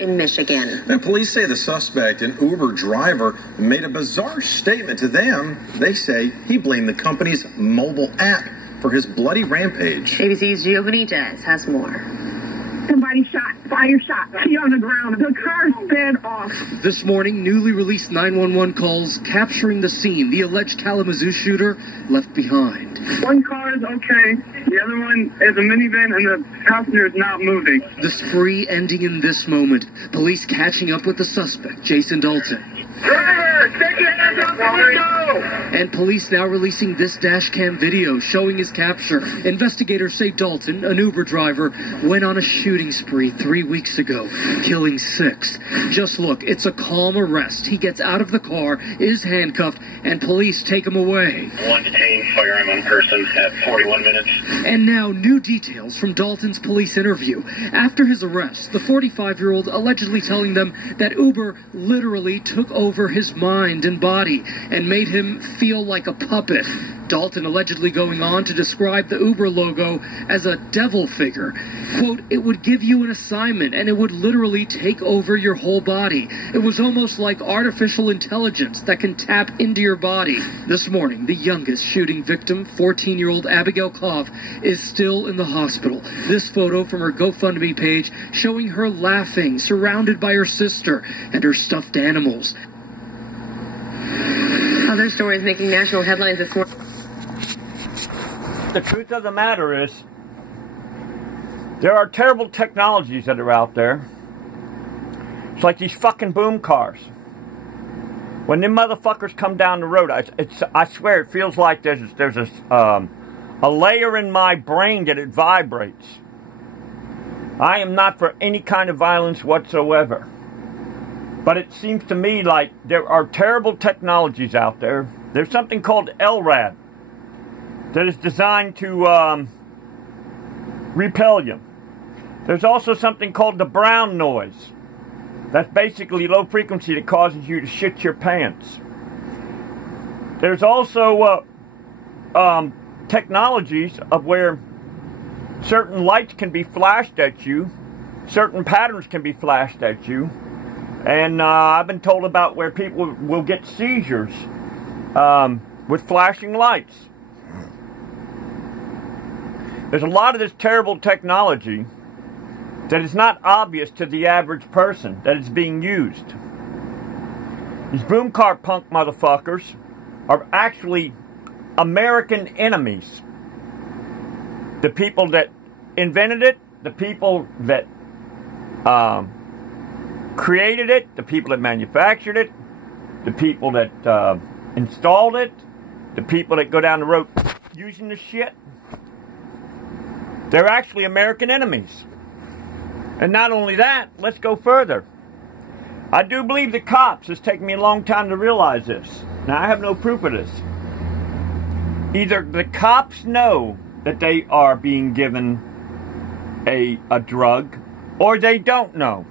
in Michigan. And police say the suspect, an Uber driver, made a bizarre statement to them. They say he blamed the company's mobile app for his bloody rampage. ABC's Gio Benitez has more. Somebody shot, fire shot, he on the ground. The car sped off. This morning, newly released 911 calls capturing the scene. The alleged Kalamazoo shooter left behind. One car is okay. The other one is a minivan and the passenger is not moving. The spree ending in this moment. Police catching up with the suspect, Jason Dalton. Driver, take your hands off the window! And police now releasing this dash cam video showing his capture. Investigators say Dalton, an Uber driver, went on a shooting spree 3 weeks ago, killing 6. Just look, it's a calm arrest. He gets out of the car, is handcuffed, and police take him away. One detained firearm on person at 41 minutes. And now, new details from Dalton's police interview. After his arrest, the 45-year-old allegedly telling them that Uber literally took over his mind and body and made him feel like a puppet. Dalton allegedly going on to describe the Uber logo as a devil figure. Quote, it would give you an assignment and it would literally take over your whole body. It was almost like artificial intelligence that can tap into your body. This morning, the youngest shooting victim, 14-year-old Abigail Koff, is still in the hospital. This photo from her GoFundMe page showing her laughing, surrounded by her sister and her stuffed animals. Other stories making national headlines this morning. The truth of the matter is, there are terrible technologies that are out there. It's like these fucking boom cars. When them motherfuckers come down the road, I swear it feels like there's a layer in my brain that it vibrates. I am not for any kind of violence whatsoever. But it seems to me like there are terrible technologies out there. There's something called LRAD that is designed to repel you. There's also something called the brown noise. That's basically low frequency that causes you to shit your pants. There's also technologies of where certain lights can be flashed at you, certain patterns can be flashed at you, and I've been told about where people will get seizures with flashing lights. There's a lot of this terrible technology that is not obvious to the average person that is being used. These boom car punk motherfuckers are actually American enemies. The people that invented it, the people that created it, the people that manufactured it, the people that installed it, the people that go down the road using the shit. They're actually American enemies. And not only that, let's go further. I do believe the cops, it's taken me a long time to realize this. Now, I have no proof of this. Either the cops know that they are being given a drug, or they don't know.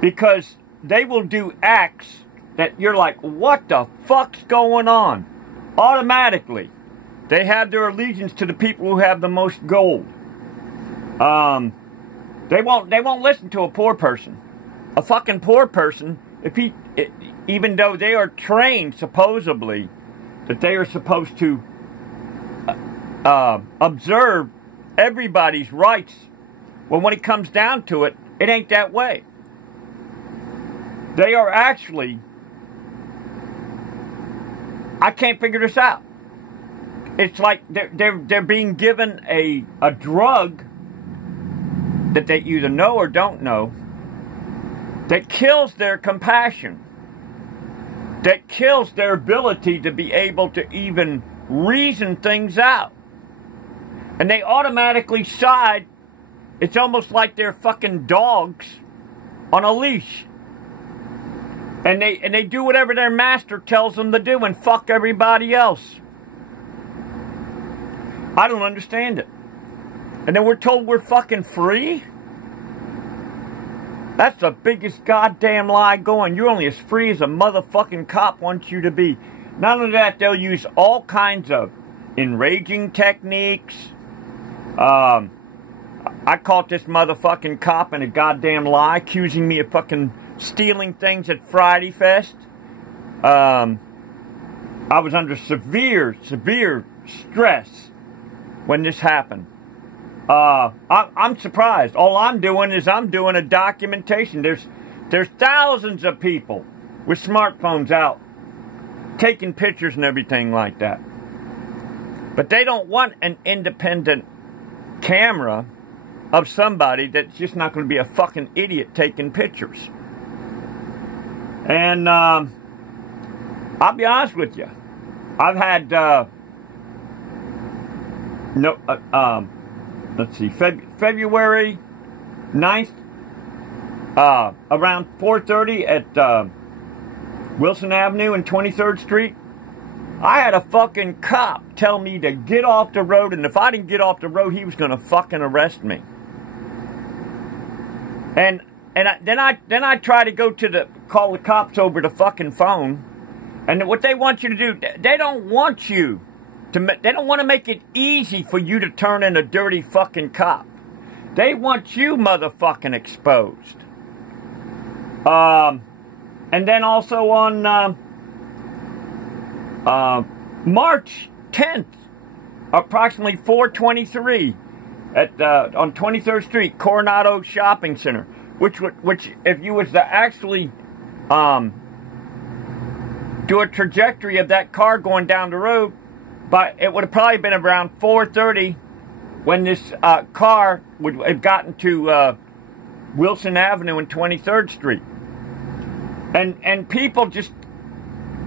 Because they will do acts that you're like, what the fuck's going on? Automatically. They have their allegiance to the people who have the most gold. They won't listen to a poor person. A fucking poor person, even though they are trained supposedly that they are supposed to observe everybody's rights. Well, when it comes down to it, it ain't that way. They are actually, I can't figure this out. It's like they're being given a drug that they either know or don't know that kills their compassion, that kills their ability to be able to even reason things out. And they automatically side. It's almost like they're fucking dogs on a leash. And they do whatever their master tells them to do and fuck everybody else. I don't understand it. And then we're told we're fucking free? That's the biggest goddamn lie going. You're only as free as a motherfucking cop wants you to be. Not only that, they'll use all kinds of enraging techniques. I I caught this motherfucking cop in a goddamn lie, accusing me of fucking stealing things at Friday Fest. I was under severe stress when this happened. I'm surprised. All I'm doing is I'm doing a documentation. There's thousands of people with smartphones out taking pictures and everything like that. But they don't want an independent camera of somebody that's just not going to be a fucking idiot taking pictures. And I'll be honest with you. I've had let's see, February 9th, around 4:30 at Wilson Avenue and 23rd Street, I had a fucking cop tell me to get off the road, and if I didn't get off the road, he was going to fucking arrest me. And then I try to go to call the cops over the fucking phone, and what they want you to do, they don't want you they don't want to make it easy for you to turn in a dirty fucking cop. They want you motherfucking exposed. And then also on March 10th, approximately 4:23 on 23rd Street, Coronado Shopping Center, which if you was to actually do a trajectory of that car going down the road, but it would have probably been around 4:30 when this car would have gotten to Wilson Avenue and 23rd Street. And people just,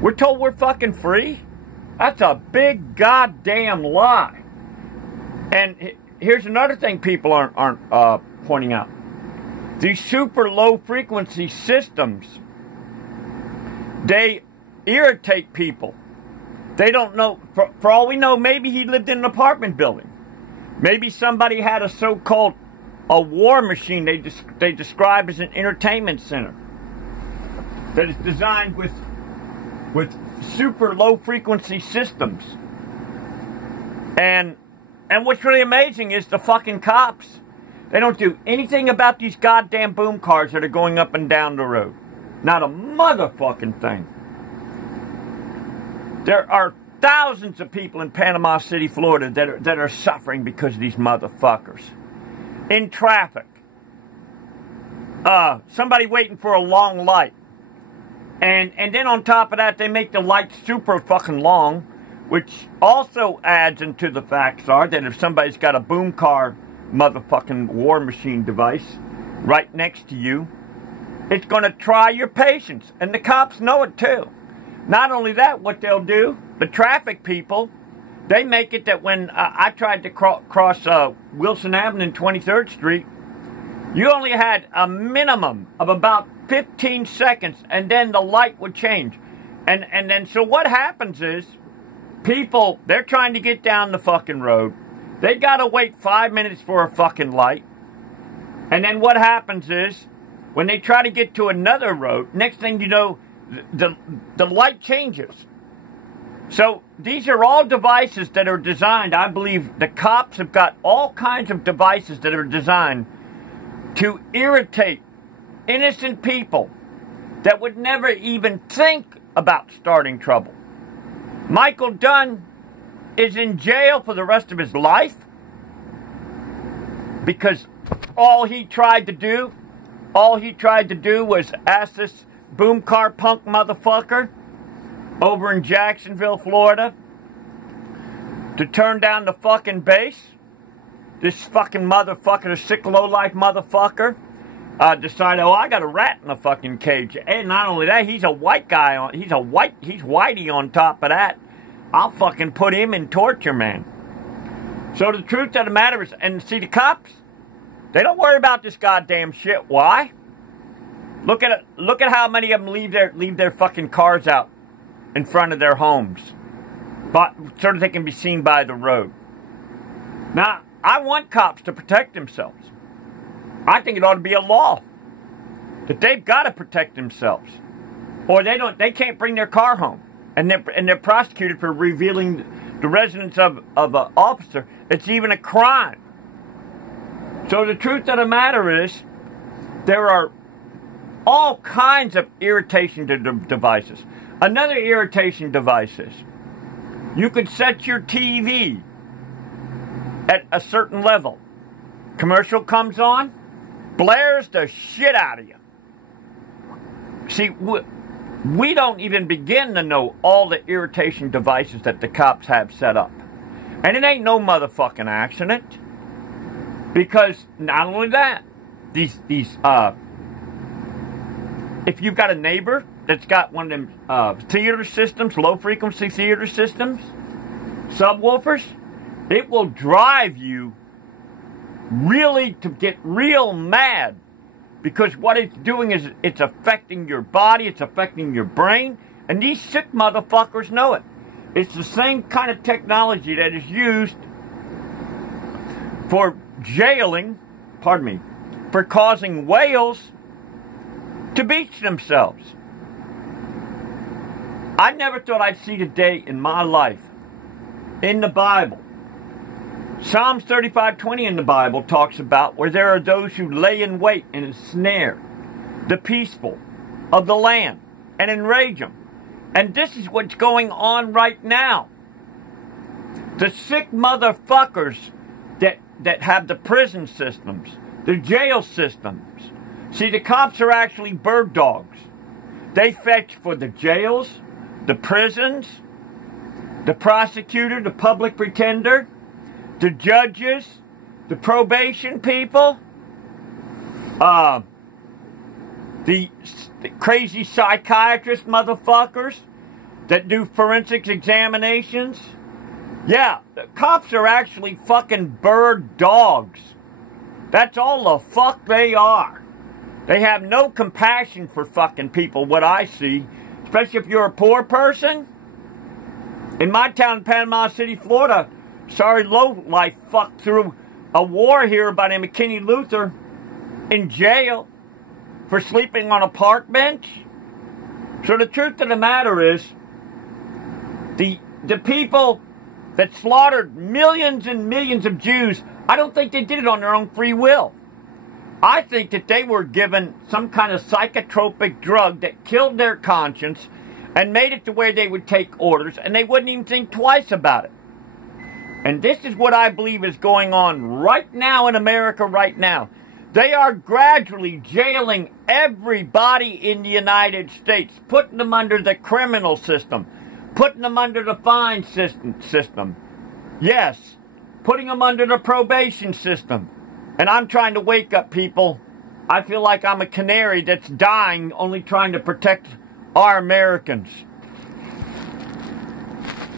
we're told we're fucking free? That's a big goddamn lie. And here's another thing people aren't pointing out. These super low frequency systems, they irritate people. They don't know, for all we know, maybe he lived in an apartment building. Maybe somebody had a so-called a war machine they describe as an entertainment center that is designed with super low frequency systems. And what's really amazing is the fucking cops, they don't do anything about these goddamn boom cars that are going up and down the road. Not a motherfucking thing. There are thousands of people in Panama City, Florida that are suffering because of these motherfuckers. In traffic. Somebody waiting for a long light. And then on top of that, they make the light super fucking long, which also adds into the facts are that if somebody's got a boom car motherfucking war machine device right next to you, it's going to try your patience. And the cops know it too. Not only that, what they'll do, the traffic people, they make it that when I tried to cross Wilson Avenue and 23rd Street, you only had a minimum of about 15 seconds, and then the light would change. And then, so what happens is, people, they're trying to get down the fucking road. They gotta wait 5 minutes for a fucking light. And then what happens is, when they try to get to another road, next thing you know, the light changes. So these are all devices that are designed, I believe the cops have got all kinds of devices that are designed to irritate innocent people that would never even think about starting trouble. Michael Dunn is in jail for the rest of his life because all he tried to do was ask this boom car punk motherfucker over in Jacksonville, Florida, to turn down the fucking bass. This fucking motherfucker, the sick low-life motherfucker, decided, oh, I got a rat in a fucking cage. And not only that, he's a white guy. He's whitey on top of that. I'll fucking put him in torture, man. So the truth of the matter is, and see the cops, they don't worry about this goddamn shit. Why? Look at how many of them leave their fucking cars out in front of their homes, but so that they can be seen by the road. Now, I want cops to protect themselves. I think it ought to be a law that they've got to protect themselves, or they can't bring their car home, and they're prosecuted for revealing the residence of an officer. It's even a crime. So the truth of the matter is, there are all kinds of irritation devices. Another irritation device is, you could set your TV at a certain level. Commercial comes on, blares the shit out of you. See, we don't even begin to know all the irritation devices that the cops have set up. And it ain't no motherfucking accident. Because not only that, if you've got a neighbor that's got one of them theater systems, low frequency theater systems, subwoofers, it will drive you really to get real mad, because what it's doing is it's affecting your body, it's affecting your brain, and these sick motherfuckers know it. It's the same kind of technology that is used for jailing, for causing whales to beach themselves. I never thought I'd see the day in my life, in the Bible. Psalms 35:20 in the Bible talks about where there are those who lay in wait and ensnare the peaceful of the land and enrage them. And this is what's going on right now. The sick motherfuckers that have the prison systems, the jail systems. See, the cops are actually bird dogs. They fetch for the jails, the prisons, the prosecutor, the public pretender, the judges, the probation people, the crazy psychiatrist motherfuckers that do forensics examinations. Yeah, the cops are actually fucking bird dogs. That's all the fuck they are. They have no compassion for fucking people, what I see. Especially if you're a poor person. In my town, in Panama City, Florida, sorry lowlife fucked through a war here by the McKinney Luther in jail for sleeping on a park bench. So the truth of the matter is, the people that slaughtered millions and millions of Jews, I don't think they did it on their own free will. I think that they were given some kind of psychotropic drug that killed their conscience and made it to where they would take orders and they wouldn't even think twice about it. And this is what I believe is going on right now in America right now. They are gradually jailing everybody in the United States, putting them under the criminal system, putting them under the fine system. Yes, putting them under the probation system. And I'm trying to wake up people. I feel like I'm a canary that's dying, only trying to protect our Americans.